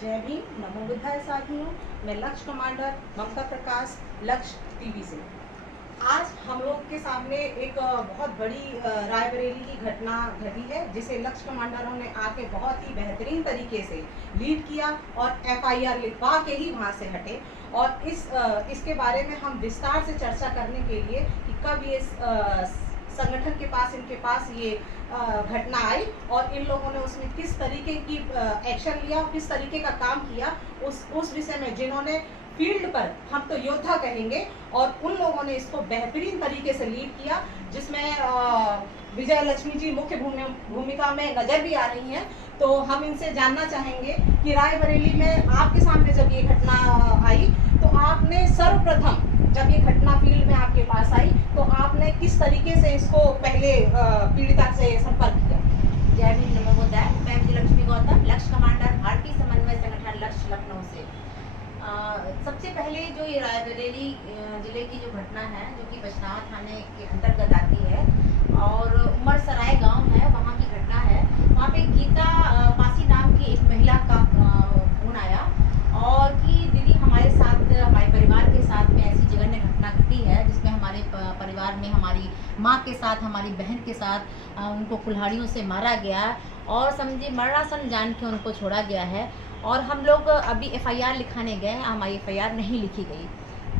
जय भीम, नमो बुद्धाय साथियों। मैं लक्ष्य कमांडर ममता प्रकाश, लक्ष्य टीवी से। आज हम लोग के सामने एक बहुत बड़ी रायबरेली की घटना घटी है, जिसे लक्ष्य कमांडरों ने आके बहुत ही बेहतरीन तरीके से लीड किया और FIR लिखवा के ही वहाँ से हटे। और इसके बारे में हम विस्तार से चर्चा करने के लिए कि कब ये संगठन के पास इनके पास ये घटना आई और इन लोगों ने उसमें किस तरीके की एक्शन लिया, किस तरीके का काम किया, उस विषय में जिन्होंने फील्ड पर, हम तो योद्धा कहेंगे, और उन लोगों ने इसको बेहतरीन तरीके से लीड किया, जिसमें विजय लक्ष्मी जी मुख्य भूमिका में नजर भी आ रही हैं। तो हम इनसे जानना चाहेंगे कि रायबरेली में आपके सामने जब ये घटना आई तो आपने सर्वप्रथम, जब ये घटना फील्ड में आपके पास आई, तो आपने किस तरीके से इसको पहले पीड़िता से संपर्क किया? जय भीम, नमो बुद्धाय। मैं विजय लक्ष्मी गौतम, लक्ष्य कमांडर भारतीय समन्वय संगठन लक्ष्य लखनऊ से। सबसे पहले जो ये रायबरेली जिले की जो घटना है, जो कि बछनावा थाने के अंतर्गत आती है और उमर सराय गांव है, वहाँ की घटना है। वहाँ पे गीता पासी नाम की एक महिला का फोन आया और कि दीदी हमारे साथ, हमारे परिवार के साथ में ऐसी जघन्य घटना घटी है, जिसमें हमारे परिवार में हमारी माँ के साथ, हमारी बहन के साथ उनको कुल्हाड़ियों से मारा गया और समझिए मरणासन जान के उनको छोड़ा गया है। और हम लोग अभी FIR लिखाने गए, हमारी FIR नहीं लिखी गई।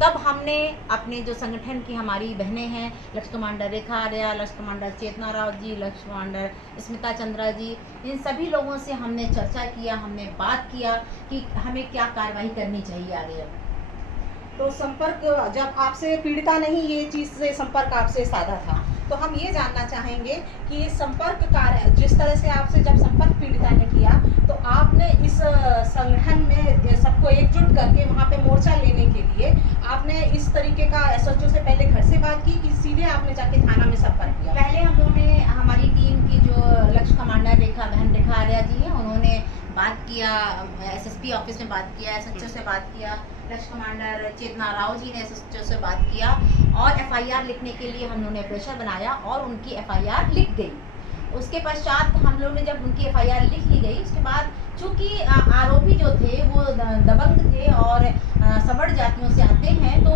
तब हमने अपने जो संगठन की हमारी बहनें हैं, लक्ष्य कमांडर रेखा आर्या, लक्ष्य कमांडर चेतना राव जी, लक्ष्य कमांडर स्मिता चंद्रा जी, इन सभी लोगों से हमने चर्चा किया, हमने बात किया कि हमें क्या कार्रवाई करनी चाहिए आगे। तो संपर्क, जब आपसे पीड़िता ने ही ये चीज से संपर्क आपसे साधा था, तो हम ये जानना चाहेंगे कि संपर्क कार्य जिस तरह से आपसे जब संपर्क पीड़िता ने किया, तो आपने इस संगठन में सबको एकजुट करके वहाँ पे मोर्चा लेने के लिए आपने इस तरीके का SHO से पहले घर से बात की कि सीधे आपने जाके थाना में संपर्क किया? पहले हम लोगों ने, हमारी टीम की जो लक्ष्य कमांडर बहन रेखा आर्या जी हैं, उन्होंने बात किया, SSP ऑफिस में बात किया, SHO से बात किया, लक्ष्य कमांडर चेतना राव जी ने SHO से बात किया और FIR लिखने के लिए हम लोगों ने प्रेशर बनाया और उनकी FIR लिख गई। उसके पश्चात हम लोग ने जब उनकी FIR लिख ली गई, उसके बाद चूंकि आरोपी जो थे वो दबंग थे और सवर्ण जातियों से आते हैं, तो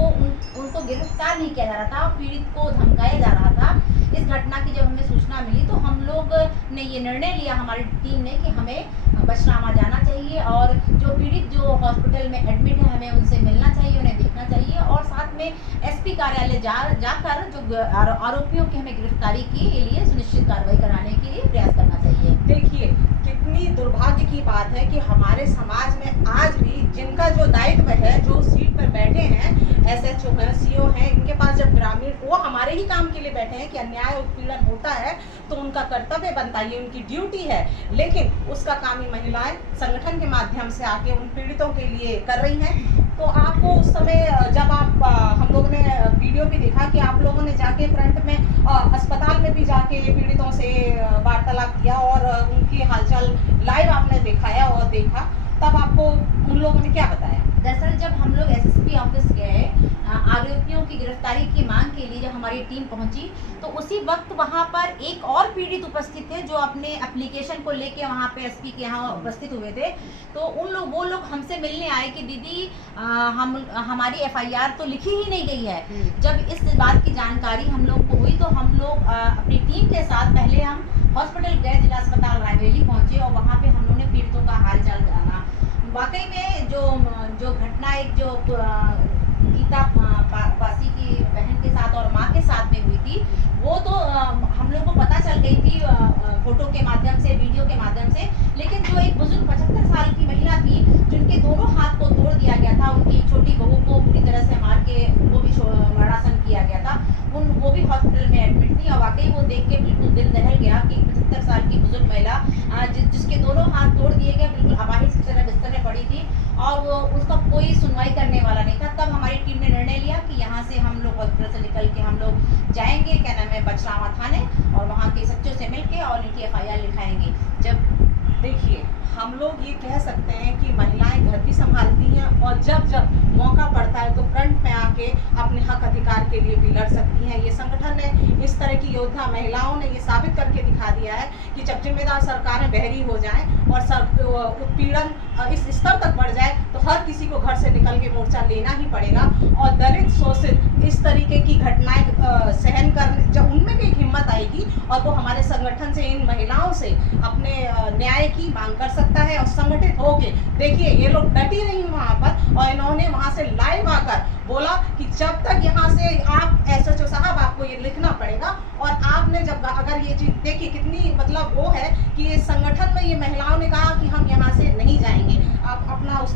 उनको गिरफ्तार नहीं किया जा रहा था, पीड़ित को धमकाया जा रहा था। इस घटना की जब हमें सूचना मिली तो हम लोग ने ये निर्णय लिया, हमारी टीम ने, कि हमें बछनावा जाना चाहिए और जो पीड़ित जो हॉस्पिटल में एडमिट है, हमें उनसे मिलना चाहिए, उन्हें देखना चाहिए और साथ में SP कार्यालय जाकर जो आरोपियों की हमें गिरफ्तारी के लिए सुनिश्चित कार्रवाई कराने के लिए प्रयास करना चाहिए। देखिए, कितनी दुर्भाग्य की बात है कि हमारे समाज में आज भी जिनका जो दायित्व है, जो सीट पर बैठे हैं, SHO हैं, CO हैं, इनके पास जब ग्रामीण, वो हमारे ही काम के लिए बैठे हैं कि अन्याय उत्पीड़न होता है तो उनका कर्तव्य बनता है, ये उनकी ड्यूटी है, लेकिन उसका काम ही महिलाएं संगठन के माध्यम से आके उन पीड़ितों के लिए कर रही हैं। तो आपको उस समय जब आप, हम लोगों ने वीडियो भी देखा कि आप लोगों ने जाके फ्रंट में अस्पताल में भी जाके पीड़ितों से वार्तालाप किया और उनकी हालचाल लाइव आपने दिखाया और देखा, तब आपको उन लोगों ने क्या बताया? दरअसल जब हम लोग SSP ऑफिस गए आरोपियों की गिरफ्तारी की मांग के लिए, जब हमारी टीम पहुंची, तो उसी वक्त वहां पर एक और पीड़ित उपस्थित थे जो अपने एप्लीकेशन को लेके वहां पे SP के यहाँ उपस्थित हुए थे। तो वो लोग हमसे मिलने आए कि दीदी हमारी FIR तो लिखी ही नहीं गई है। जब इस बात की जानकारी हम लोग को हुई तो हम लोग अपनी टीम के साथ पहले हम हॉस्पिटल गए, जिला अस्पताल रायबरेली पहुंचे और वहाँ पे हम लोगों ने पीड़ितों का हालचाल जाना। वाकई में जो घटना एक जो गीता पासी की बहन के साथ और माँ के साथ में हुई थी, वो तो हम लोग को पता चल गई थी फोटो के माध्यम से, वीडियो के माध्यम से, लेकिन जो एक बुजुर्ग 75 साल की महिला थी, जिनके दोनों हाथ को तोड़ दिया गया था, उनकी छोटी बहू को पूरी तरह से मार के उनको भी मरणासन किया गया था, वो भी हॉस्पिटल में एडमिट थी। और वाकई वो देख के बिल्कुल दिल दहल गया कि 75 साल की बुजुर्ग महिला जिसके दोनों हाथ तोड़ दिए गए, बिल्कुल अपाहिज की तरह बिस्तर में पड़ी थी और वो उसका कोई सुनवाई करने वाला नहीं था। तब हमारी टीम ने निर्णय लिया कि यहाँ से हम लोग हॉस्पिटल से निकल के हम लोग जाएंगे, क्या नाम है, बछनावा थाने, और वहाँ के SHO से मिलके और इनकी FIR लिखाएंगे। जब देखिए, हम लोग ये कह सकते हैं कि महिलाएं घर भी संभालती हैं और जब जब मौका पड़ता है तो फ्रंट में आके अपने हक अधिकार के लिए भी लड़ सकती हैं। ये संगठन ने, इस तरह की योद्धा महिलाओं ने ये साबित करके दिखा दिया है कि जब जिम्मेदार सरकारें बहरी हो जाएं और उत्पीड़न इस स्तर तक बढ़ जाए तो हर किसी को घर से निकल के मोर्चा लेना ही पड़ेगा। और दलित शोषित इस तरीके की घटनाएं सहन कर, जब उनमें भी एक हिम्मत आएगी और वो हमारे संगठन से, इन महिलाओं से अपने न्याय की मांग कर सकता है और संगठित होके, देखिए ये लोग डटी रही वहाँ पर और इन्होंने वहाँ से लाइव आकर बोला कि जब तक यहाँ से आप SHO साहब आपको ये लिखना पड़ेगा। और आपने जब अगर ये चीज देखिए कितनी मतलब वो है कि ये संगठन में ये महिलाओं ने कहा कि हम यहाँ से नहीं जाएंगे, आप अपना उस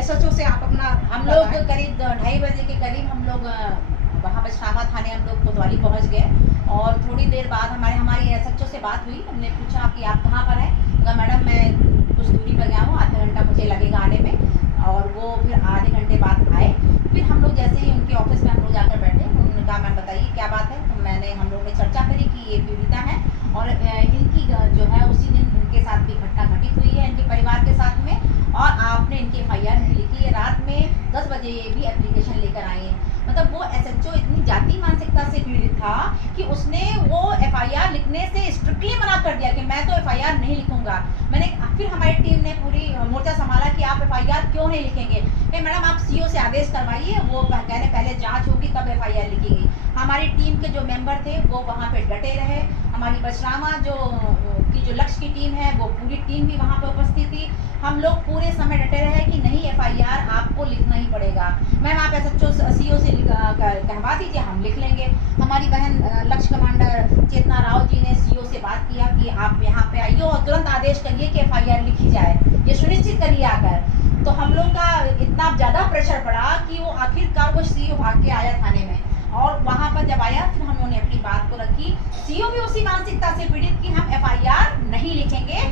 SHO से आप अपना, हम लोग करीब 2:30 बजे के करीब हम लोग वहाँ पर शामा थाने हम लोग कोतवाली पहुँच गए। और थोड़ी देर बाद हमारी SHO से बात हुई। हमने पूछा कि आप कहाँ पर हैं, तो मैडम मैं कुछ दूरी पर गया हूँ, आधा घंटा मुझे लगेगा आने में। और वो फिर आधे घंटे बाद आए। फिर हम लोग जैसे ही उनके ऑफिस में हम लोग जाकर बैठे, उन्होंने कहा मैम बताइए क्या बात है। तो हम लोग ने चर्चा करी कि ये पीड़िता है और इनकी जो है उसी दिन इनके साथ भी घटना घटित हुई है इनके परिवार के साथ में, और आपने इनकी FIR नहीं लिखी है। रात में 10 बजे ये भी एप्लीकेशन लेकर आई है। मतलब वो SHO इतनी जाति मानसिकता से पीड़ित था कि उसने वो FIR लिखने से स्ट्रिक्टली मना कर दिया कि मैं तो FIR नहीं लिखूंगा। फिर हमारी टीम ने पूरी मोर्चा संभाला कि आप FIR क्यों नहीं लिखेंगे। कि मैडम आप CO से आदेश करवाइए, वो कहने पहले जांच होगी तब FIR लिखेगी। हमारी टीम के जो मेंबर थे वो वहाँ पे डटे रहे। हमारी बचरामा जो लक्ष्य की टीम है वो पूरी टीम भी वहाँ पे उपस्थित थी। हम लोग पूरे समय डटे रहे कि नहीं FIR आपको लिखना ही पड़ेगा। मैम आप SHO CO से कहवा दीजिए, हम लिख लेंगे। हमारी बहन लक्ष्य कमांडर चेतना राव जी ने CO से बात किया कि आप यहाँ पे आइए और तुरंत आदेश करिए कि FIR लिखी जाए, ये सुनिश्चित करिए आकर। तो हम लोग का इतना ज़्यादा प्रेशर पड़ा कि वो आखिरकार वो CO भाग के आया थाने में। और वहाँ पर जब आया फिर हम लोगों ने अपनी बात को रखी। CO भी उसी मानसिकता से पीड़ित कि हम FIR नहीं लिखेंगे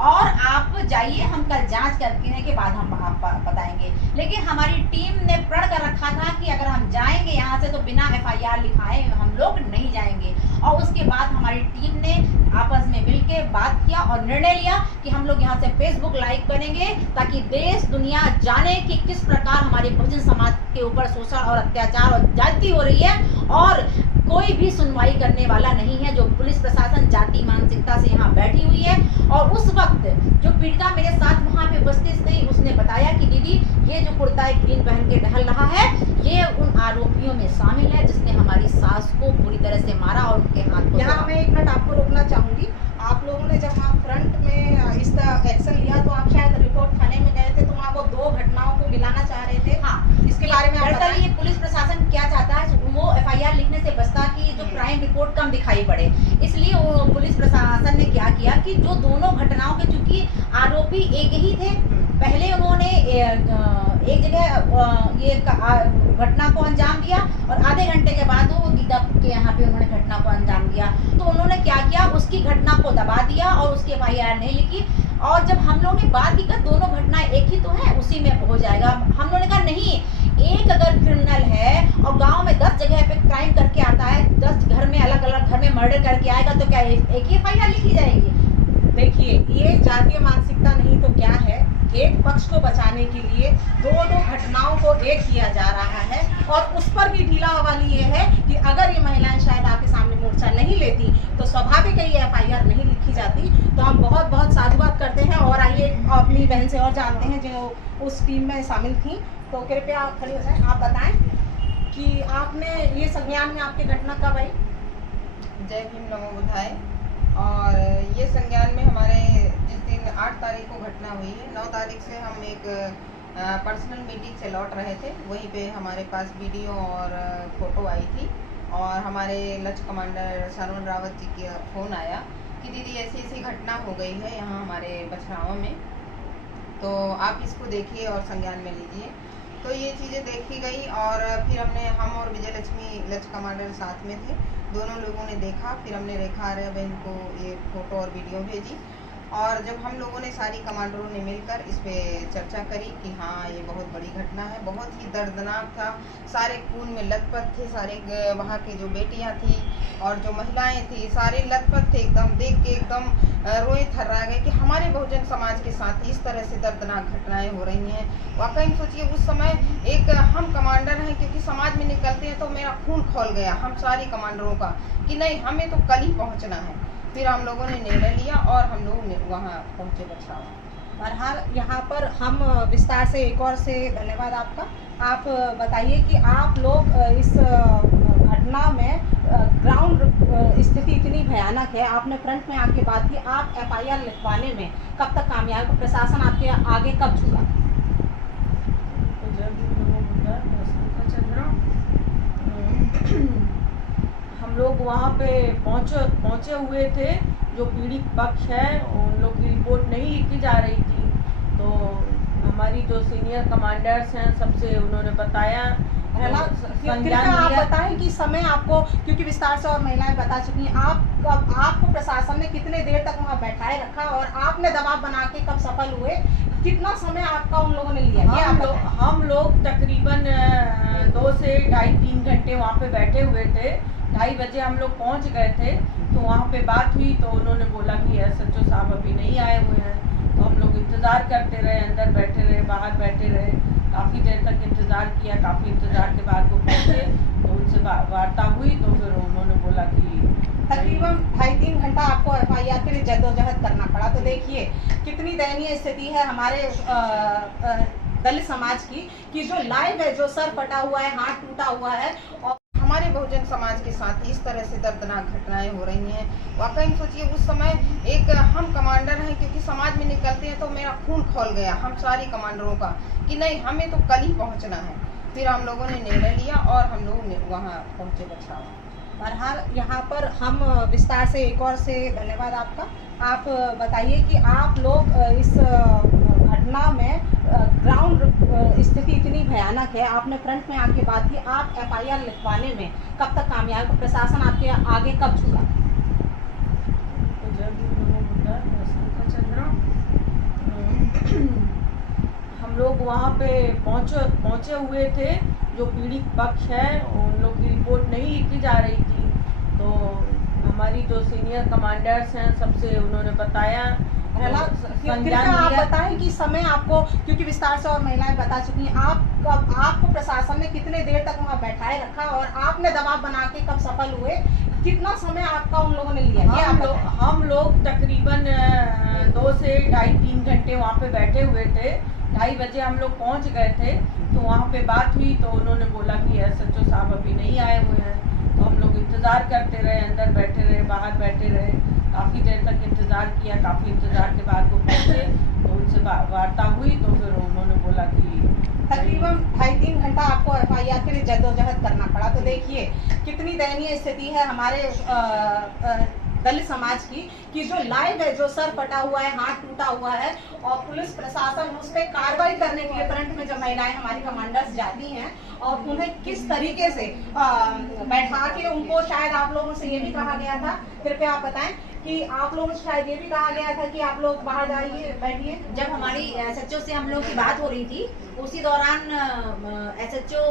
और आप जाइए, हम कल जांच करने के बाद हम आप बताएंगे। लेकिन हमारी टीम ने प्रण कर रखा था कि अगर हम जाएंगे यहाँ से तो बिना FIR लिखाए हम लोग नहीं जाएंगे। और उसके बाद हमारी टीम ने आपस में मिलकर बात किया और निर्णय लिया कि हम लोग यहाँ से Facebook लाइव करेंगे ताकि देश दुनिया जाने कि किस प्रकार हमारे बहुजन समाज के ऊपर शोषण और अत्याचार और जाति हो रही है। और कोई भी सुनवाई करने वाला नहीं है। जो पुलिस प्रशासन जाति मानसिकता से यहाँ बैठी हुई है। और उस वक्त जो पीड़िता मेरे साथ वहाँ पे उपस्थित थी उसने बताया कि दीदी ये जो कुर्ता एक ग्रीन पहन के टहल रहा है ये उन आरोपियों में शामिल है जिसने हमारी सास को बुरी तरह से मारा और उनके हाथ को। यहाँ मैं एक मिनट आपको रोकना चाहूंगी। आप लोगों ने जब आप फ्रंट में इस एक्शन लिया तो आप शायद रिपोर्ट थाने में गए थे, तो वहाँ वो 2 घटनाओं को मिलाना चाह रहे थे। हाँ, इसके बारे में दरअसल ये पुलिस प्रशासन क्या चाहता है, वो FIR लिखने से बचता कि जो क्राइम रिपोर्ट कम दिखाई पड़े। इसलिए वो पुलिस प्रशासन ने क्या किया कि जो दोनों घटनाओं के चूंकि आरोपी एक ही थे, पहले उन्होंने एक जगह ये घटना को अंजाम दिया और आधे घंटे के बाद वो गीता के यहाँ पे उन्होंने घटना को अंजाम दिया। तो उन्होंने क्या किया, उसकी घटना को दबा दिया और उसकी FIR नहीं लिखी। और जब हम लोगों ने बात की दोनों घटनाएं एक ही तो है, उसी में हो जाएगा। हम लोगों ने कहा नहीं, एक अगर क्रिमिनल है और गांव में 10 जगह पे क्राइम करके आता है, 10 घर में अलग अलग घर में मर्डर करके आएगा तो क्या एक ही FIR लिखी जाएगी? देखिए ये जातीय मानसिकता नहीं तो क्या है। एक पक्ष को बचाने के लिए 2 घटनाओं को एक किया जा रहा है और उस पर भी ढीला हवाली ये है कि अगर ये महिलाएं शायद आपके सामने मोर्चा नहीं लेती तो स्वाभाविक है ये FIR नहीं लिखी जाती। तो हम बहुत बहुत साधुवाद करते हैं। और आइए अपनी बहन से और जानते हैं जो उस टीम में शामिल थी। तो कृपया आप खड़ी हो जाएं, आप बताएं कि आपने ये संज्ञान में आपकी घटना कब आई? जय भीम नमो बुद्धाय। और ये संज्ञान में हमारे जिस दिन 8 तारीख को घटना हुई है, 9 तारीख से हम एक पर्सनल मीटिंग से लौट रहे थे। वहीं पे हमारे पास वीडियो और फोटो आई थी और हमारे लक्ष्य कमांडर सरवन रावत जी का फ़ोन आया कि दीदी ऐसी ऐसी घटना हो गई है यहाँ हमारे बछरावा में, तो आप इसको देखिए और संज्ञान में लीजिए। तो ये चीज़ें देखी गई और फिर हम और विजय लक्ष्मी लक्ष्य कमांडर साथ में थे, दोनों लोगों ने देखा। फिर हमने रेखा आर्या बहन को ये फोटो और वीडियो भेजी और जब हम लोगों ने सारी कमांडरों ने मिलकर इस पे चर्चा करी कि हाँ ये बहुत बड़ी घटना है, बहुत ही दर्दनाक था। सारे खून में लथपथ थे, सारे वहाँ की जो बेटियाँ थी और जो महिलाएं थी सारे लथपथ थे, एकदम देख के एकदम रोए थर्रा गए कि हमारे बहुजन समाज के साथ इस तरह से दर्दनाक घटनाएं हो रही हैं। वाकई में सोचिए उस समय एक हम कमांडर हैं, क्योंकि समाज में निकलते हैं तो मेरा खून खौल गया हम सारी कमांडरों का कि नहीं हमें तो कल ही पहुँचना है। फिर हम लोगों ने निर्णय लिया और हम लोग वहाँ पहुँचे बछरावा। बहरहाल यहाँ पर हम विस्तार से एक और से धन्यवाद आपका। आप बताइए कि आप लोग इस घटना में ग्राउंड स्थिति इतनी भयानक है, आपने फ्रंट में आके बात की, आप एफआईआर लिखवाने में कब तक कामयाब हो, प्रशासन आपके आगे कब झुका? हम लोग वहाँ पे पहुँचे हुए थे। जो पीड़ित पक्ष है उन लोग की रिपोर्ट नहीं लिखी जा रही थी, तो हमारी जो सीनियर कमांडर्स हैं सबसे उन्होंने बताया। कृपया आप बताएं कि समय आपको, क्योंकि विस्तार से और महिलाएं बता चुकी हैं, आपको प्रशासन ने कितने देर तक वहाँ बैठाए रखा और आपने दबाव बना के कब सफल हुए, कितना समय आपका उन लोगों ने लिया? हम लोग तकरीबन 2 से 2.5-3 घंटे वहाँ पे बैठे हुए थे। 2:30 बजे हम लोग पहुँच गए थे, तो वहाँ पे बात हुई तो उन्होंने बोला कि एसएचओ साहब अभी नहीं आए हुए हैं। तो हम लोग इंतज़ार करते रहे, अंदर बैठे रहे, बाहर बैठे रहे, काफ़ी देर तक इंतज़ार किया। काफ़ी इंतज़ार के बाद वो पहुँचे तो उनसे वार्ता हुई, तो फिर उन्होंने बोला कि तकरीबन 2.5-3 घंटा आपको एफआईआर के लिए जद्दोजहद करना पड़ा। तो देखिए कितनी दयनीय स्थिति है हमारे दलित समाज की, कि जो लाइव है, जो सर फटा हुआ है, हाथ टूटा हुआ है, और हमारे बहुजन समाज के साथ इस तरह से दर्दनाक घटनाएं हो रही हैं। वाकई सोचिए, उस समय एक हम कमांडर हैं, क्योंकि समाज में निकलते हैं तो मेरा खून खौल गया हम सारी कमांडरों का कि नहीं, हमें तो कल ही पहुंचना है। फिर हम लोगों ने निर्णय लिया और हम लोग वहाँ पहुँचे बचाव। बहरहाल यहाँ पर हम विस्तार से एक और से धन्यवाद आपका। आप बताइए कि आप लोग इस घटना में ग्राउंड स्थिति इतनी भयानक है, आपने फ्रंट में आके बात की, आप एफआईआर लिखवाने में कब तक कामयाब हो, प्रशासन आपके आगे कब झुका? हम लोग वहाँ पे पहुँचे हुए थे। जो पीड़ित पक्ष है उन लोग की रिपोर्ट नहीं लिखी जा रही थी, तो हमारी जो सीनियर कमांडर्स हैं सबसे उन्होंने बताया। कृपया आप बताएं कि समय आपको, क्योंकि विस्तार से और महिलाएं बता चुकी हैं, आपको प्रशासन ने कितने देर तक वहाँ बैठाए रखा और आपने दबाव बना के कब सफल हुए, कितना समय आपका उन लोगों ने लिया? हम लोग तकरीबन 2 से 2.5-3 घंटे वहाँ पे बैठे हुए थे। 2:30 बजे हम लोग पहुँच गए थे, तो वहाँ पे बात हुई तो उन्होंने बोला कि एसएचओ साहब अभी नहीं आए हुए हैं। तो हम लोग इंतज़ार करते रहे, अंदर बैठे रहे, बाहर बैठे रहे, काफ़ी देर तक इंतज़ार किया। काफ़ी इंतज़ार के बाद वो पहुँचे तो उनसे वार्ता हुई, तो फिर उन्होंने बोला कि तकरीबन 2.5-3 घंटा आपको एफआईआर के लिए जद्दोजहद करना पड़ा। तो देखिए कितनी दयनीय स्थिति है हमारे दलित समाज की, कि जो लाइव है, जो सर फटा हुआ है, हाथ टूटा हुआ है, और पुलिस प्रशासन उस पर कार्रवाई करने के लिए फ्रंट में जो महिलाएं हमारी कमांडर्स जाती हैं और उन्हें किस तरीके से बैठा के, उनको शायद आप लोगों से ये भी कहा गया था, कृपया आप बताएं कि आप लोगों से शायद ये भी कहा गया था कि आप लोग बाहर जाइए, बैठिए। जब हमारी एसएचओ से हम लोग की बात हो रही थी, उसी दौरान एसएचओ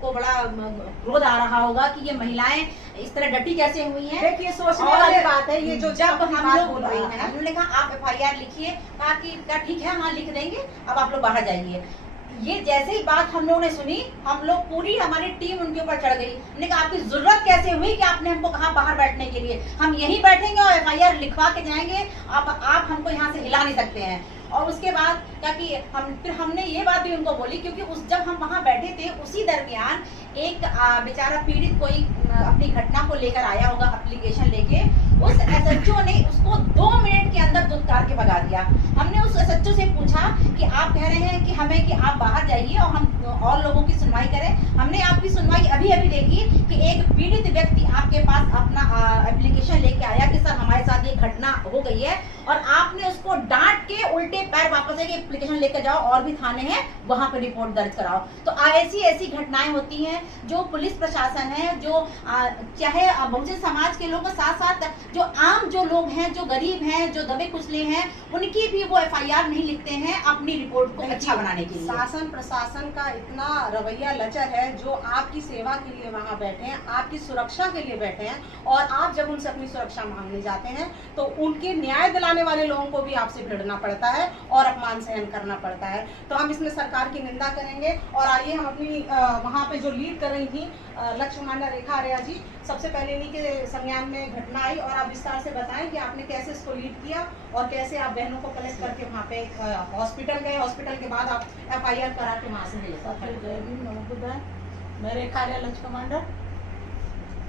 को बड़ा क्रोध आ रहा होगा कि ये महिलाएं इस तरह डटी कैसे हुई हैं। देखिए सोचने वाली बात है ये, जो जब हम लोग बोल रही हैं, हमने कहा आप एफआईआर लिखिए, कहा कि क्या ठीक है, हाँ लिख देंगे, अब आप लोग बाहर जाइए। ये जैसे ही बात हम लोगों ने सुनी, हम लोग पूरी हमारी टीम उनके ऊपर चढ़ गई। हमने कहा आपकी जरूरत कैसे हुई कि आपने हमको कहा बाहर बैठने के लिए, हम यहीं बैठेंगे और एफआईआर लिखवा के जाएंगे, आप हमको यहाँ से हिला नहीं सकते हैं। और उसके बाद क्या कि फिर हमने ये बात भी उनको बोली, क्योंकि जब हम वहाँ बैठे थे उसी दरमियान एक बेचारा पीड़ित कोई अपनी घटना को लेकर आया होगा एप्लीकेशन लेके, उस एसएचओ ने उसको 2 मिनट के अंदर दुत्कार के भगा दिया। हमने उस एसएचओ से पूछा कि आप कह रहे हैं कि हमें कि आप बाहर जाइए और हम और लोगों की सुनवाई करें। हमने आपकी सुनवाई अभी देखी कि एक पीड़ित व्यक्ति आपके पास अपना एप्लीकेशन लेके आया कि सर हमारे साथ ये घटना हो गई है, और आपने उसको डांट के उल्टे पैर वापस है कि एप्लीकेशन लेकर जाओ और भी थाने हैं वहां पर रिपोर्ट दर्ज कराओ। तो ऐसी घटनाएं होती हैं जो पुलिस प्रशासन है, जो चाहे बहुजन समाज के लोगों के साथ साथ जो आम जो लोग हैं, जो गरीब हैं, जो दबे कुचले हैं, उनकी भी वो एफआईआर नहीं लिखते हैं अपनी रिपोर्ट को अच्छा बनाने के लिए। शासन प्रशासन का इतना रवैया लचर है, जो आपकी सेवा के लिए वहाँ बैठे हैं, आपकी सुरक्षा के लिए बैठे हैं, और आप जब उनसे अपनी सुरक्षा मांगने जाते हैं तो उनके न्याय दिलाने सामने वाले लोगों को भी आपसे भिड़ना पड़ता है और अपमान सहन करना पड़ता है। तो हम इसमें सरकार की निंदा करेंगे। और आइए हम अपनी वहाँ पे जो लीड कर रही थी लक्ष्य कमांडर रेखा आर्या जी, सबसे पहले इन्हीं के संज्ञान में घटना आई और आप विस्तार से बताएं कि आपने कैसे इसको लीड किया और कैसे आप बहनों को कलेक्ट करके वहाँ पे हॉस्पिटल गए, हॉस्पिटल के बाद आप FIR करा के वहाँ से मिले। जय भीम, नमो बुद्धाय। मैं रेखा आर्या, लक्ष्य कमांडर।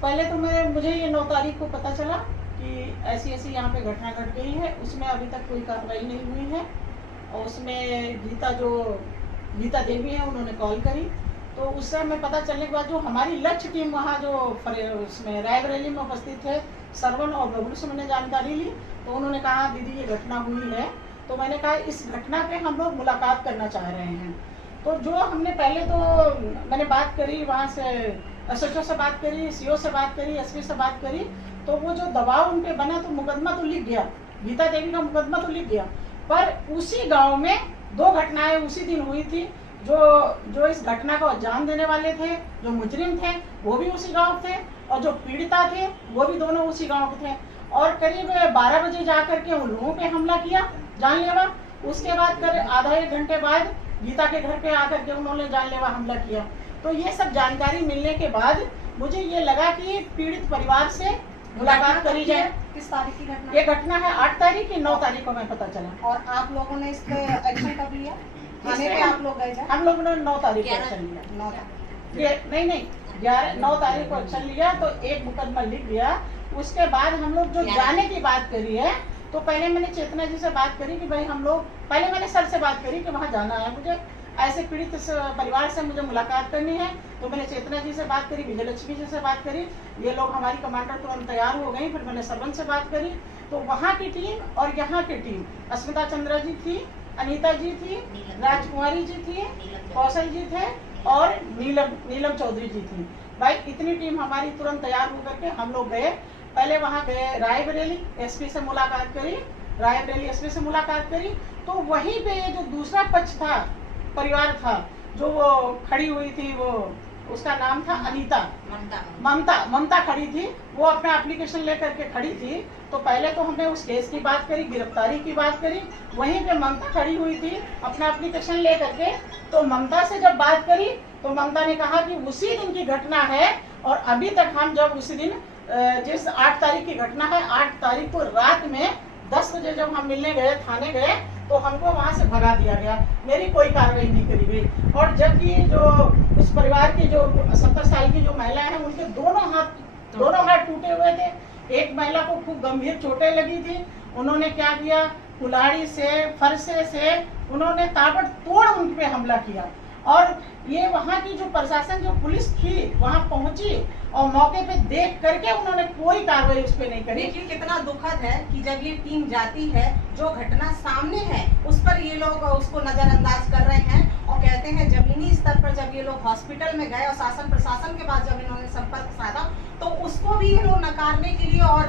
पहले तो मुझे ये 9 तारीख को पता चला कि ऐसी ऐसी यहाँ पे घटना घट गई है। उसमें अभी तक कोई कार्रवाई नहीं हुई है और उसमें गीता देवी है, उन्होंने कॉल करी। तो उस समय पता चलने के बाद जो हमारी लक्ष्य टीम वहाँ जो उसमें रायबरेली में उपस्थित थे, सरवन और बबलू से मैंने जानकारी ली। तो उन्होंने कहा दीदी ये घटना हुई है। तो मैंने कहा इस घटना पे हम लोग मुलाकात करना चाह रहे हैं। तो जो हमने पहले तो मैंने बात करी, वहाँ से SHO से बात करी, CO से बात करी, SP से बात करी। तो वो जो दबाव उन पे बना तो मुकदमा तो लिख गया, गीता देवी का मुकदमा तो लिख गया। पर उसी गांव में 2 घटनाएं उसी दिन हुई थी। जो इस घटना को अंजाम देने वाले थे, जो मुजरिम थे वो भी उसी गांव थे और जो पीड़िता थे वो भी दोनों उसी गांव के थे। और करीब 12 बजे जाकर के उन लोगों पे हमला किया, जानलेवा। उसके बाद आधा 1 घंटे बाद गीता के घर पे आकर के उन्होंने जानलेवा हमला किया। तो ये सब जानकारी मिलने के बाद मुझे ये लगा कि पीड़ित परिवार से मुलाकात करी जाए। किस तारीख की घटना? ये घटना है 8 तारीख की, 9 तारीख को हमें पता चला। और आप लोगों ने इस पे एक्शन कब लिया? थाने पे आप लोग गए थे? हम लोगों ने 9 तारीख को एक्शन लिया। 9 तारीख। ये नहीं 9 तारीख को एक्शन लिया तो एक मुकदमा लिख गया। उसके बाद हम लोग जो जाने की बात करी है, तो पहले मैंने चेतना जी से बात करी कि भाई हम लोग, पहले मैंने सर से बात करी कि वहाँ जाना है, मुझे ऐसे पीड़ित परिवार से मुझे मुलाकात करनी है। तो मैंने चेतना जी से बात करी, विजयलक्ष्मी जी से बात करी, ये लोग हमारी कमांडर तुरंत तैयार हो गई। फिर मैंने सरवन से बात करी। तो वहाँ की टीम और यहाँ की टीम, अस्मिता चंद्रा जी थी, अनीता जी थी, राजकुमारी जी थी, कौशल जी थे और नीलम चौधरी जी थी। भाई इतनी टीम हमारी तुरंत तैयार होकर के हम लोग गए। पहले वहाँ गए रायबरेली, SP से मुलाकात करी, रायबरेली SP से मुलाकात करी। तो वहीं पे ये जो दूसरा पक्ष था, परिवार था, जो वो खड़ी हुई थी, वो उसका नाम था अनीता, ममता खड़ी थी। वो अपना एप्लीकेशन लेकर के खड़ी थी। तो पहले तो हमने उस केस की बात करी, गिरफ्तारी की बात करी। वहीं पे ममता खड़ी हुई थी अपना एप्लीकेशन लेकर के। तो ममता से जब बात करी तो ममता ने कहा कि उसी दिन की घटना है और अभी तक हम जब उसी दिन जिस 8 तारीख की घटना है, 8 तारीख को रात में 10 बजे जब हम मिलने गए, थाने गए, तो हमको वहाँ से भगा दिया गया। मेरी कोई कार्रवाई नहीं करी गई। और जबकि जो उस परिवार की जो 70 साल की जो महिला है, उनके दोनों हाथ टूटे हुए थे। एक महिला को खूब गंभीर चोटें लगी थी। उन्होंने क्या किया, कुल्हाड़ी से, फरसे से उन्होंने ताबड़तोड़ उन पे हमला किया। और ये वहाँ की जो प्रशासन, जो पुलिस थी, वहाँ पहुंची और मौके पे देख करके उन्होंने कोई कार्रवाई उस पर नहीं करी। देखिए कितना दुखद है कि जब ये टीम जाती है, जो घटना सामने है उस पर ये लोग उसको नजरअंदाज कर रहे हैं और कहते हैं जमीनी स्तर पर जब ये लोग हॉस्पिटल में गए और शासन प्रशासन के बाद जब इन्होंने संपर्क साधा तो उसको भी ये लोग नकारने के लिए और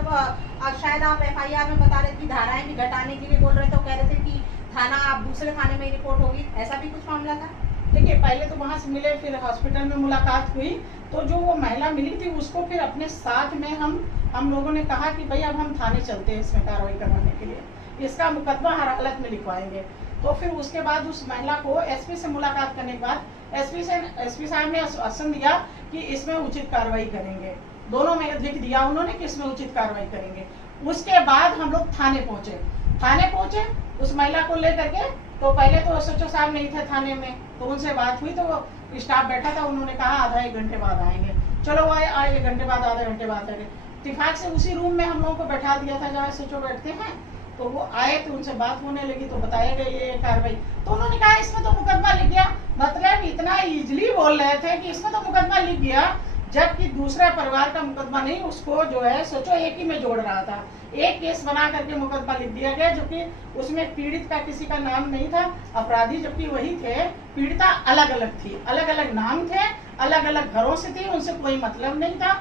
शायद आप FIR में बता रहे थे धाराएं भी घटाने के लिए बोल रहे थे। तो कह रहे थे कि थाना आप दूसरे थाने में रिपोर्ट होगी, ऐसा भी कुछ मामला था? देखिए पहले तो वहाँ से मिले, फिर हॉस्पिटल में मुलाकात हुई। तो जो वो महिला मिली थी उसको फिर अपने साथ में हम लोगों ने कहा कि भाई अब हम थाने चलते हैं इसमें कार्रवाई करवाने के लिए, इसका मुकदमा हर हालत में लिखवाएंगे। तो फिर उसके बाद उस महिला को SP से मुलाकात करने के बाद SP साहब ने आश्वासन दिया कि इसमें उचित कार्रवाई करेंगे। दोनों में लिख दिया उन्होंने कि इसमें उचित कार्रवाई करेंगे। उसके बाद हम लोग थाने पहुंचे उस महिला को लेकर के। तो पहले तो SHO साहब नहीं थे थाने में, तो उनसे बात हुई। तो स्टाफ बैठा था, उन्होंने कहा आधा 1 घंटे बाद आएंगे। चलो आए 1 घंटे बाद, आधे घंटे बाद आएंगे। इत्तेफाक से उसी रूम में हम लोगों को बैठा दिया था जहाँ SHO बैठते हैं। तो वो आए तो उनसे बात होने लगी, तो बताया गया ये कार्रवाई। तो उन्होंने कहा इसमें तो मुकदमा लिख गया। मतलब इतना इजिली बोल रहे थे कि इसमें तो मुकदमा लिख गया, जबकि दूसरा परिवार का मुकदमा नहीं, उसको जो है SHO एक ही में जोड़ रहा था। एक केस बना करके मुकदमा लिख दिया गया, जो कि उसमें पीड़ित का किसी का नाम नहीं था, अपराधी जबकि वही थे, पीड़िता अलग अलग थी, अलग अलग नाम थे, अलग अलग घरों से थी, उनसे कोई मतलब नहीं था।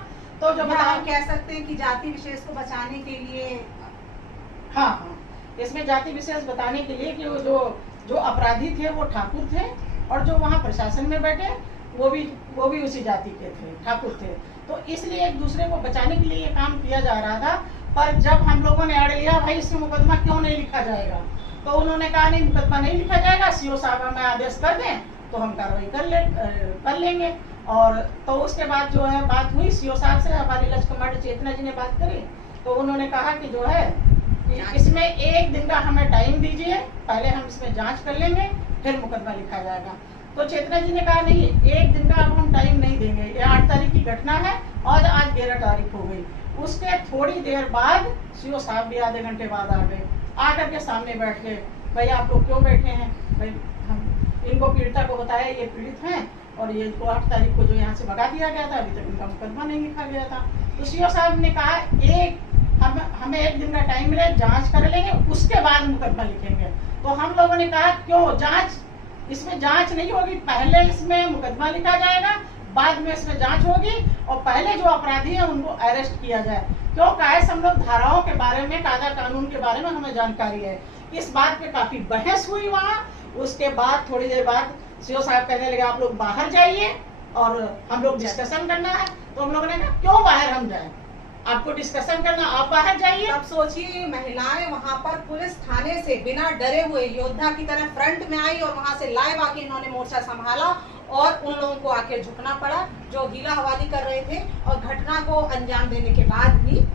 तो जब आप कह सकते हैं कि जाति विशेष को बचाने के लिए, हाँ, इसमें जाति विशेष बताने के लिए कि वो जो अपराधी थे वो ठाकुर थे और जो वहाँ प्रशासन में बैठे वो भी उसी जाति के थे, ठाकुर थे। तो इसलिए एक दूसरे को बचाने के लिए ये काम किया जा रहा था। पर जब हम लोगों ने अड़ लिया भाई इससे मुकदमा क्यों नहीं लिखा जाएगा, तो उन्होंने कहा नहीं मुकदमा नहीं लिखा जाएगा, सीओ साहब हमें आदेश कर दें तो हम कार्रवाई कर लेंगे। और तो उसके बाद जो है बात हुई सीओ साहब से, हमारी लक्ष्य कमांडर चेतना जी ने बात करी, तो उन्होंने कहा कि जो है कि इसमें 1 दिन का हमें टाइम दीजिए, पहले हम इसमें जांच कर लेंगे फिर मुकदमा लिखा जाएगा। तो चेतना जी ने कहा नहीं 1 दिन का अब हम टाइम नहीं देंगे, ये 8 तारीख की घटना है और आज 11 तारीख हो गई। उसके थोड़ी देर बाद सीओ साहब भी आधे घंटे बाद आ गए, आकर के सामने बैठ गए, भाई आप लोग क्यों बैठे हैं, भाई हम इनको पीड़िता को बताया ये पीड़ित हैं और ये इनको 8 तारीख को जो यहाँ से भगा दिया गया था, अभी तक इनका मुकदमा नहीं लिखा गया था। तो सीओ साहब ने कहा हमें 1 दिन का टाइम मिले, जांच कर लेंगे उसके बाद मुकदमा लिखेंगे। तो हम लोगों ने कहा क्यों जांच, इसमें जांच नहीं होगी, पहले इसमें मुकदमा लिखा जाएगा, बाद में इसमें जांच होगी और पहले जो अपराधी है उनको अरेस्ट किया जाए। क्यों कायस हम लोग धाराओं के बारे में, कायदा कानून के बारे में हमें जानकारी है। इस बात पे काफी बहस हुई वहाँ। उसके बाद थोड़ी देर बाद सीओ साहब कहने लगे आप लोग बाहर जाइए और हम लोग डिस्कशन करना है। तो हम लोगों ने कहा क्यों बाहर हम जाएं, आपको डिस्कशन करना, आप बाहर जाइए। अब सोचिए महिलाएं वहां पर पुलिस थाने से बिना डरे हुए योद्धा की तरह फ्रंट में आई और वहां से लाइव आके इन्होंने मोर्चा संभाला और उन लोगों को आके झुकना पड़ा जो हीला हवाली कर रहे थे। और घटना को अंजाम देने के बाद भी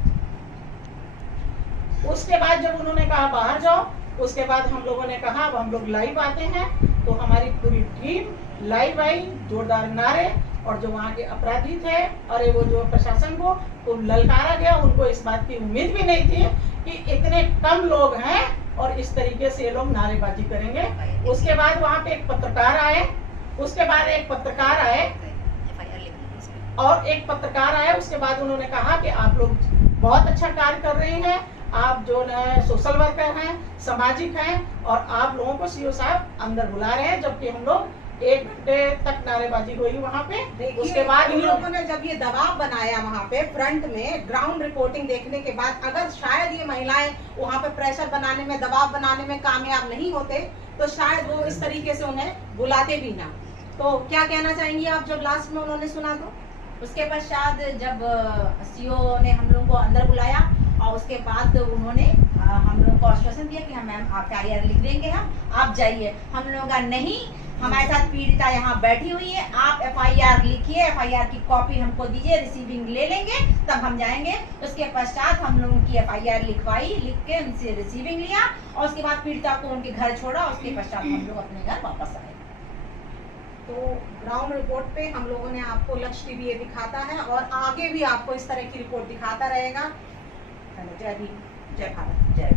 उसके बाद जब उन्होंने कहा बाहर जाओ, उसके बाद हम लोगों ने कहा अब हम लोग लाइव आते हैं। तो हमारी पूरी टीम लाइव आई, जोरदार नारे, और जो वहाँ के अपराधी थे और वो जो प्रशासन को तो ललकारा गया। उनको इस बात की उम्मीद भी नहीं थी कि इतने कम लोग हैं और इस तरीके से ये लोग नारेबाजी करेंगे। उसके बाद वहाँ पे एक पत्रकार आए, उसके बाद एक पत्रकार आए और एक पत्रकार आए। उसके बाद उन्होंने कहा कि आप लोग बहुत अच्छा कार्य कर रहे हैं, आप जो है सोशल वर्कर हैं, सामाजिक हैं और आप लोगों को सीओ साहब अंदर बुला रहे हैं। जबकि हम लोग 1 घंटे तक नारेबाजी हुई वहाँ पे। उसके बाद इन लोगों ने जब ये दबाव बनाया वहाँ पे फ्रंट में, ग्राउंड रिपोर्टिंग देखने के बाद अगर शायद ये महिलाएं वहाँ पे प्रेशर बनाने में, दबाव बनाने में कामयाब नहीं होते तो शायद वो इस तरीके से उन्हें बुलाते भी ना। तो क्या कहना चाहेंगी आप जब लास्ट में उन्होंने सुना? तो उसके पश्चात जब सीओ ने हम लोग को अंदर बुलाया और उसके बाद उन्होंने हम लोग को आश्वासन दिया कि हम मैम आप FIR लिख देंगे, हम आप जाइए। हम लोगों का नहीं, हमारे साथ पीड़िता यहाँ बैठी हुई है, आप FIR लिखिए, FIR की कॉपी हमको दीजिए, रिसीविंग ले लेंगे तब हम जाएंगे। उसके पश्चात हम लोगों की FIR लिखवाई, लिख के उनसे रिसीविंग लिया और उसके बाद पीड़िता को उनके घर छोड़ा। उसके पश्चात हम लोग अपने घर वापस आए। तो ग्राउंड रिपोर्ट पे हम लोगों ने आपको लक्ष्य टीवी ये दिखाता है और आगे भी आपको इस तरह की रिपोर्ट दिखाता रहेगा। जय भीम, जय भारत, जय।